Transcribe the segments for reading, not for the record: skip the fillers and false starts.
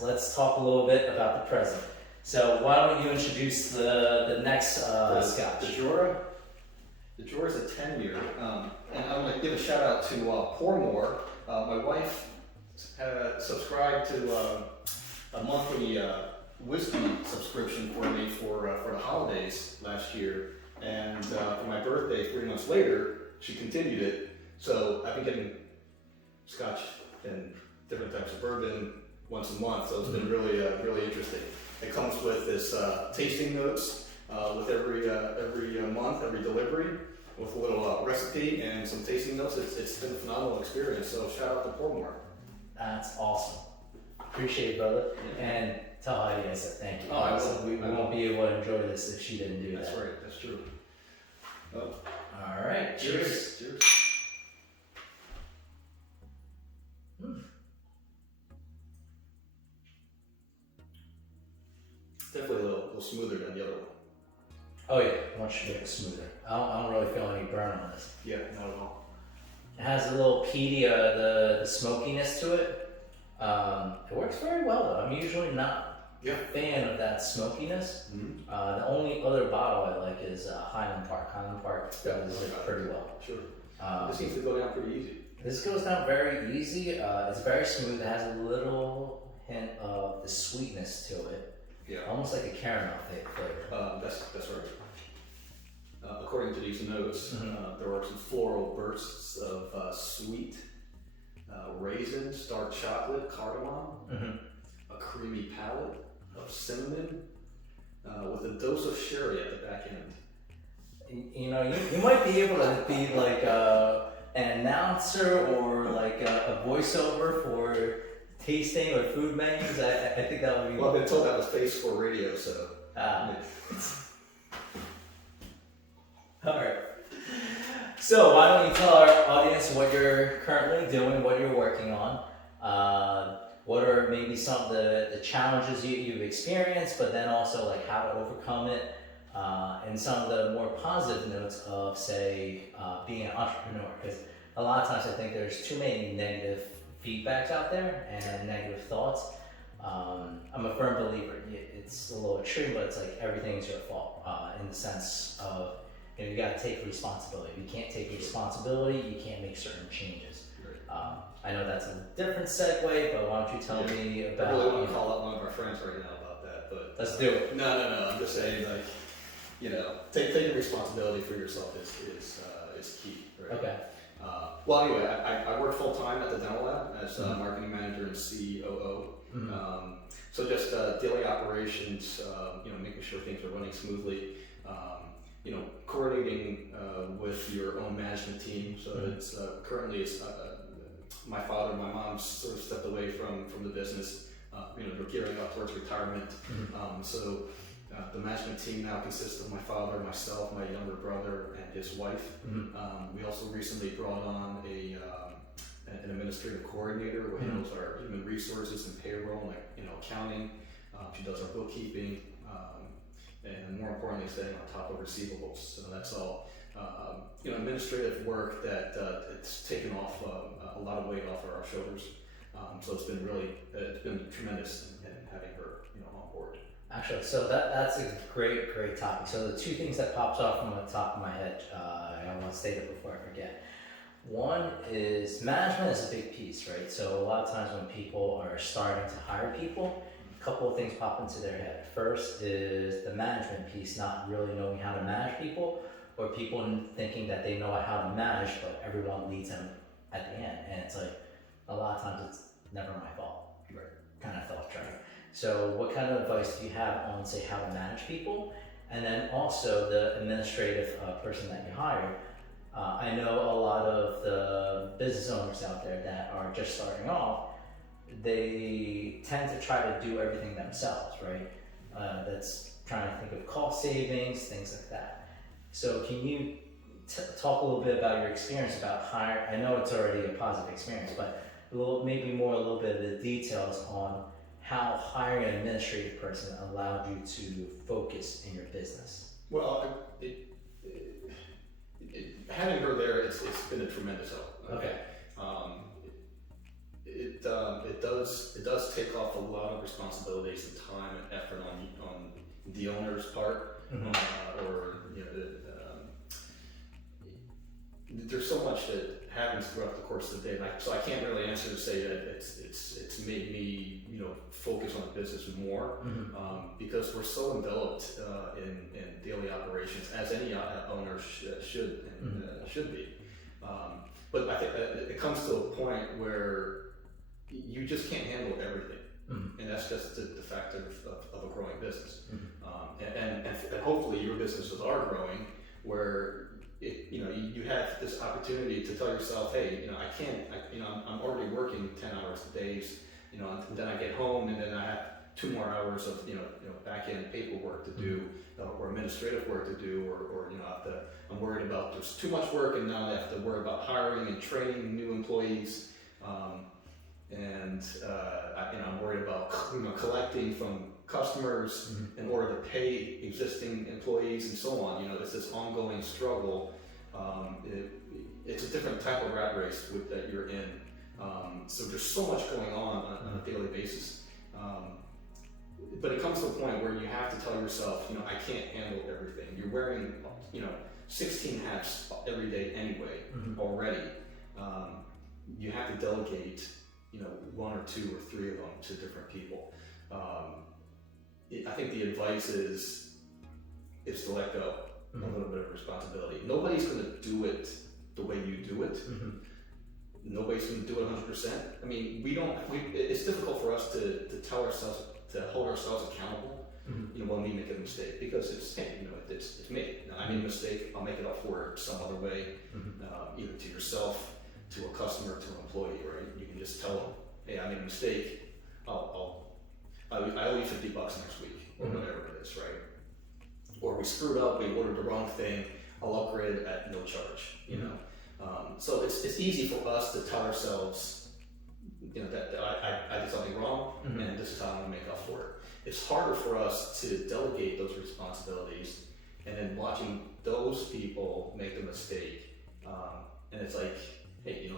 let's talk a little bit about the present. So why don't you introduce the next scotch? The Jura is a 10-year, and I'm going to give a shout out to Pour More. My wife subscribed to a monthly whiskey subscription for me for the holidays last year, and for my birthday 3 months later, she continued it. So I've been getting scotch and different types of bourbon once a month, so it's been really really interesting. It comes with this tasting notes with every month, every delivery, with a little recipe and some tasting notes. It's been a phenomenal experience, so shout out to Pour More. That's awesome. Appreciate it, brother. Yeah. And tell Heidi I said thank you. Oh, I will. We won't be able to enjoy this if she didn't do that. That's right, that's true. Oh. All right, cheers. Cheers. Definitely a little smoother than the other one. Oh yeah, much smoother. I don't really feel any burn on this. Yeah, not at all. It has a little peaty, the smokiness to it. It works very well though. I'm usually not a fan of that smokiness. Mm-hmm. The only other bottle I like is Highland Park. Highland Park does it pretty well. Sure. This seems to go down pretty easy. This goes down very easy. It's very smooth. It has a little hint of the sweetness to it. Yeah. Almost like a caramel flavor. That's right. According to these notes, there are some floral bursts of sweet raisins, dark chocolate, cardamom, a creamy palate of cinnamon, with a dose of sherry at the back end. You know, you might be able to be like an announcer or like a voiceover for tasting or food menus. I think that would be. Well, I've been told that was Phase 4 radio, so. All right. So why don't you tell our audience what you're currently doing, what you're working on, what are maybe some of the challenges you've experienced, but then also like how to overcome it, and some of the more positive notes of, say, being an entrepreneur. Because a lot of times I think there's too many negative feedbacks out there and negative thoughts. I'm a firm believer. It's a little extreme, but it's like everything's your fault in the sense of, you know, you got to take responsibility. If you can't take responsibility, you can't make certain changes. Right. I know that's a different segue, but why don't you tell me about? I really want to call out one of our friends right now about that, but let's do it. No. I'm just saying, like, you know, taking responsibility for yourself is key. Right? Okay. Well, anyway, I work full time at the dental lab as marketing manager and COO. So just daily operations, you know, making sure things are running smoothly. You know, coordinating with your own management team. So it's currently my father, my mom sort of stepped away from the business. You know, they're gearing up towards retirement. So the management team now consists of my father, myself, my younger brother, and his wife. We also recently brought on an administrative coordinator who handles our human resources and payroll, like, you know, accounting. She does our bookkeeping. And more importantly, staying on top of receivables. So that's all, you know, administrative work that it's taken off a lot of weight off of our shoulders. So it's been tremendous in having her, you know, on board. Actually, so that's a great topic. So the two things that pops off from the top of my head, I want to state it before I forget. One is management is a big piece, right? So a lot of times when people are starting to hire people, a couple of things pop into their head. First is the management piece, not really knowing how to manage people, or people thinking that they know how to manage, but everyone leads them at the end. And it's like, a lot of times it's never my fault, right? Kind of thought, right? So what kind of advice do you have on, say, how to manage people? And then also the administrative person that you hire. I know a lot of the business owners out there that are just starting off, they tend to try to do everything themselves, right? That's trying to think of cost savings, things like that. So can you talk a little bit about your experience about hiring? I know it's already a positive experience, but a little bit of the details on how hiring an administrative person allowed you to focus in your business. Well, having her there, it's been a tremendous help. Okay. does take off a lot of responsibilities and time and effort on the owner's part, or there's so much that happens throughout the course of the day. So I can't really answer to say that it's made me focus on the business more, because we're so enveloped in daily operations, as any owner should be. But I think it comes to a point where you just can't handle everything, and that's just the fact of a growing business. And hopefully your businesses are growing, where you have this opportunity to tell yourself, hey, I'm already working 10 hours a day, and then I get home and then I have 2 more hours of back end paperwork to do, or administrative work to do, or I'm worried about there's too much work, and now I have to worry about hiring and training new employees, and I'm worried about collecting from customers in order to pay existing employees and so on. It's this ongoing struggle. It's a different type of rat race that you're in. So there's so much going on a daily basis. But it comes to a point where you have to tell yourself, I can't handle everything. You're wearing, 16 hats every day anyway, already. You have to delegate, 1 or 2 or 3 of them to different people. I think the advice is to let go a little bit of responsibility. Nobody's going to do it the way you do it. Nobody's going to do it 100%. I mean, it's difficult for us to tell ourselves, to hold ourselves accountable, when we make a mistake, because it's me. I made a mistake, I'll make it up for it some other way, either to yourself, to a customer, to an employee, right? You can just tell them, hey, I made a mistake, I owe you $50 next week, or whatever it is, right? Or we screwed up, we ordered the wrong thing, I'll upgrade it at no charge, so it's easy for us to tell ourselves, that I did something wrong, and this is how I'm going to make up for it. It's harder for us to delegate those responsibilities, and then watching those people make the mistake, and it's like, hey,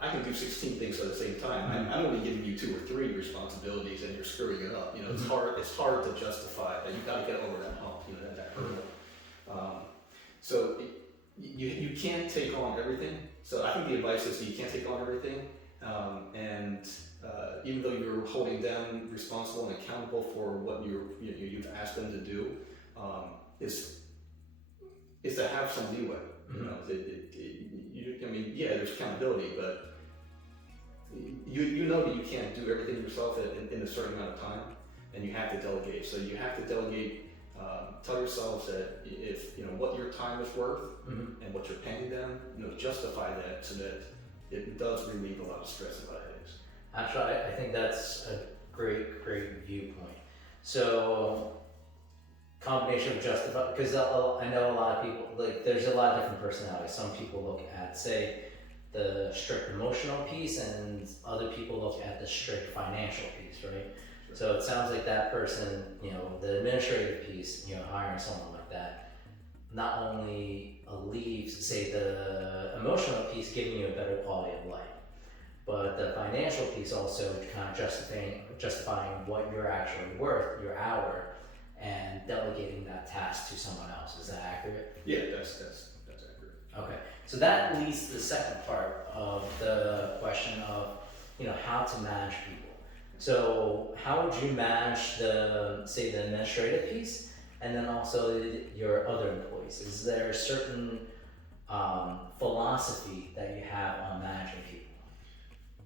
I can do 16 things at the same time. I'm only giving you 2 or 3 responsibilities, and you're screwing it up. It's hard. It's hard to justify that. You got to get over that hump. That hurdle. So you can't take on everything. So I think the advice is you can't take on everything. And even though you're holding them responsible and accountable for what you've asked them to do, is to have some leeway. There's accountability, but you know that you can't do everything yourself in a certain amount of time, and you have to delegate. So you have to delegate. Tell yourselves that if what your time is worth and what you're paying them, justify that so that it does relieve a lot of stress and a lot of headaches. Actually, I think that's a great viewpoint. So, combination of justify, because I know a lot of people, there's a lot of different personalities. Some people look at, say, the strict emotional piece, and other people look at the strict financial piece, right? Sure. So it sounds like that person, the administrative piece, hiring someone like that, not only leaves, say, the emotional piece giving you a better quality of life, but the financial piece also kind of justifying what you're actually worth, your hour, and delegating that task to someone else. Is that accurate? Yeah, that's accurate. Okay, so that leads to the second part of the question of, how to manage people. So how would you manage the administrative piece, and then also your other employees? Is there a certain philosophy that you have on managing people?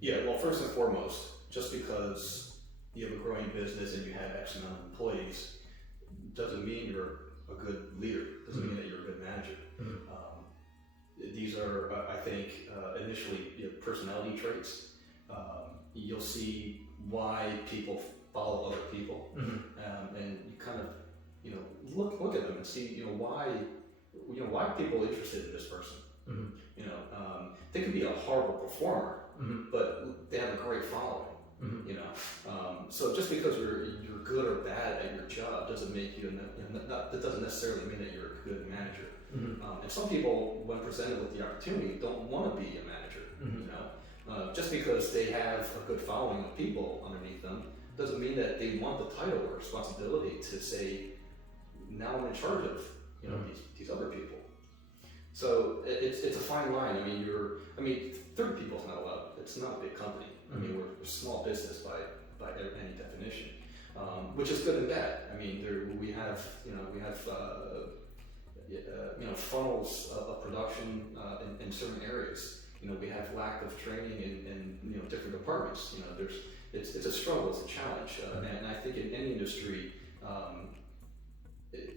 Yeah, well, first and foremost, just because you have a growing business and you have X amount of employees doesn't mean you're a good leader, doesn't mean that you're a good manager. These are, I think, initially personality traits. You'll see why people follow other people, and you kind of, look at them and see, why are people interested in this person? They could be a horrible performer, but they have a great following. So just because you're good or bad at your job doesn't make you, that doesn't necessarily mean that you're a good manager. And some people, when presented with the opportunity, don't want to be a manager. Just because they have a good following of people underneath them doesn't mean that they want the title or responsibility to say, now I'm in charge of these other people. So it's a fine line. I mean, 30 people is not a lot. It's not a big company. I mean, we're a small business by any definition, which is good and bad. I mean, we have funnels of production in certain areas. We have lack of training in different departments. It's a struggle, it's a challenge, and I think in any industry,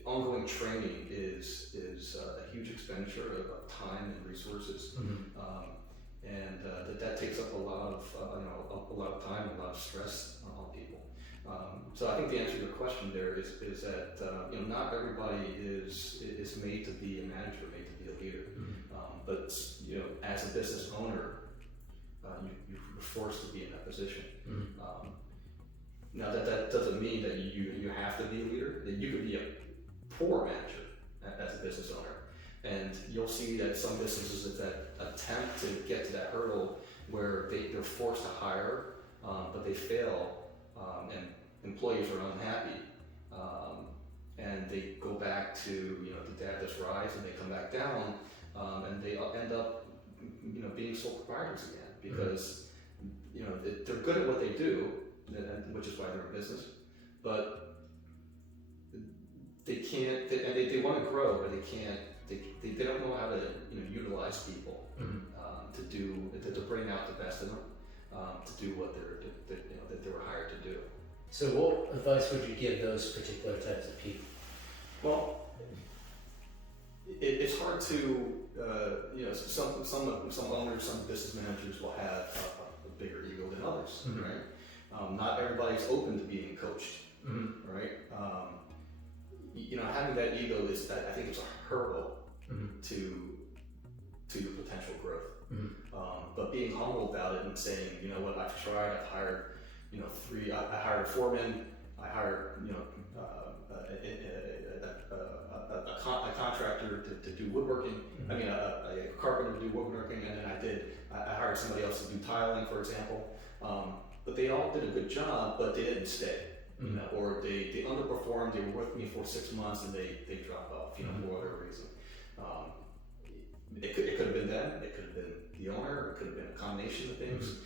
ongoing training is a huge expenditure of time and resources, and that takes up a lot of time and a lot of stress on people. So I think the answer to your question there is that not everybody is made to be a manager, made to be a leader, but as a business owner, you're forced to be in that position. Now that doesn't mean that you have to be a leader. That you could be a poor manager as a business owner, and you'll see that some businesses that attempt to get to that hurdle where they're forced to hire, but they fail, and employees are unhappy, and they go back to they have this rise and they come back down, and they end up being sole proprietors again because they're good at what they do, which is why they're in business, but they can't, and they want to grow, but they don't know how to utilize people to bring out the best in them, to do what that they were hired to do. So what advice would you give those particular types of people? Well, it's hard to some owners, some business managers will have a bigger ego than others, right? Not everybody's open to being coached, right? Having that ego I think it's a hurdle to your potential growth. But being humble about it and saying, what, I've tried, I've hired, I hired a foreman, I hired, a contractor to do woodworking. I mean, a carpenter to do woodworking, and then I hired somebody else to do tiling, for example. But they all did a good job, but they didn't stay. Or they underperformed. They were with me for 6 months and they dropped off, for whatever reason. It could have been them. It could have been the owner. It could have been a combination of things.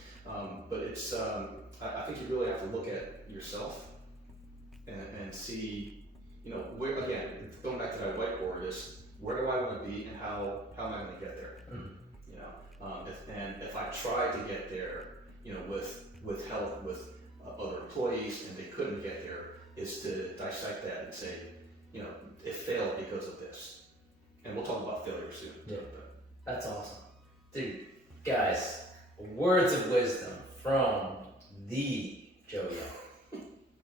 But it's I think you really have to look at yourself and see, where, again, going back to that whiteboard, is where do I want to be and how am I going to get there? If I tried to get there, with help with other employees and they couldn't get there, is to dissect that and say, it failed because of this. And we'll talk about failure soon. Yeah. That's awesome. Dude, guys, words of wisdom from the Joe Young.